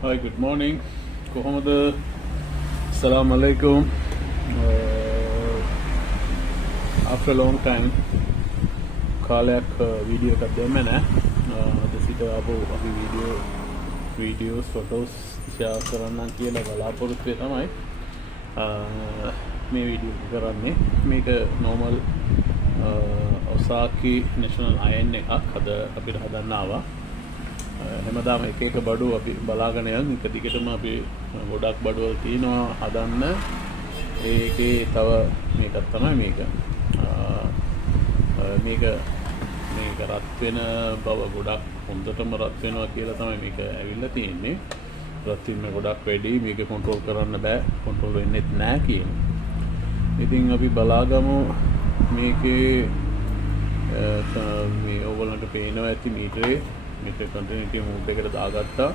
Hi, good morning. කොහොමද? Assalamu alaikum. After a long time, කාලයක් video එකක් දෙන්නේ නැහැ. අද සිට අපි වීඩියෝස් ෆොටෝස් ෂෙයා කරන්න කියලා බලාපොරොත්තු වෙ තමයි මේ වීඩියෝ එක කරන්නේ. මේක normal ඔසාකි national iron එකක් අද අපිට හදන්න ආවා. හැමදාම එක එක බඩු අපි බලාගෙන යන එක දිගටම අපි ගොඩක් බඩුවල් තියෙනවා හදන්න. ඒකේ තව මේකක් තමයි මේක. මේක රත් වෙන බව ගොඩක් හොඳටම රත් වෙනවා කියලා තමයි මේක ඇවිල්ලා තියෙන්නේ. රත් වීම ගොඩක් වැඩි, මේක කන්ට්‍රෝල් කරන්න බෑ, කන්ට්‍රෝල් වෙන්නේ නැහැ කියන. ඉතින් අපි බලාගමු මේකේ මේ ඕගොල්ලන්ට පේනවා ඇති මීටරේ මේක කන්ටිනියුටි මූඩ් එකට දාගත්තා.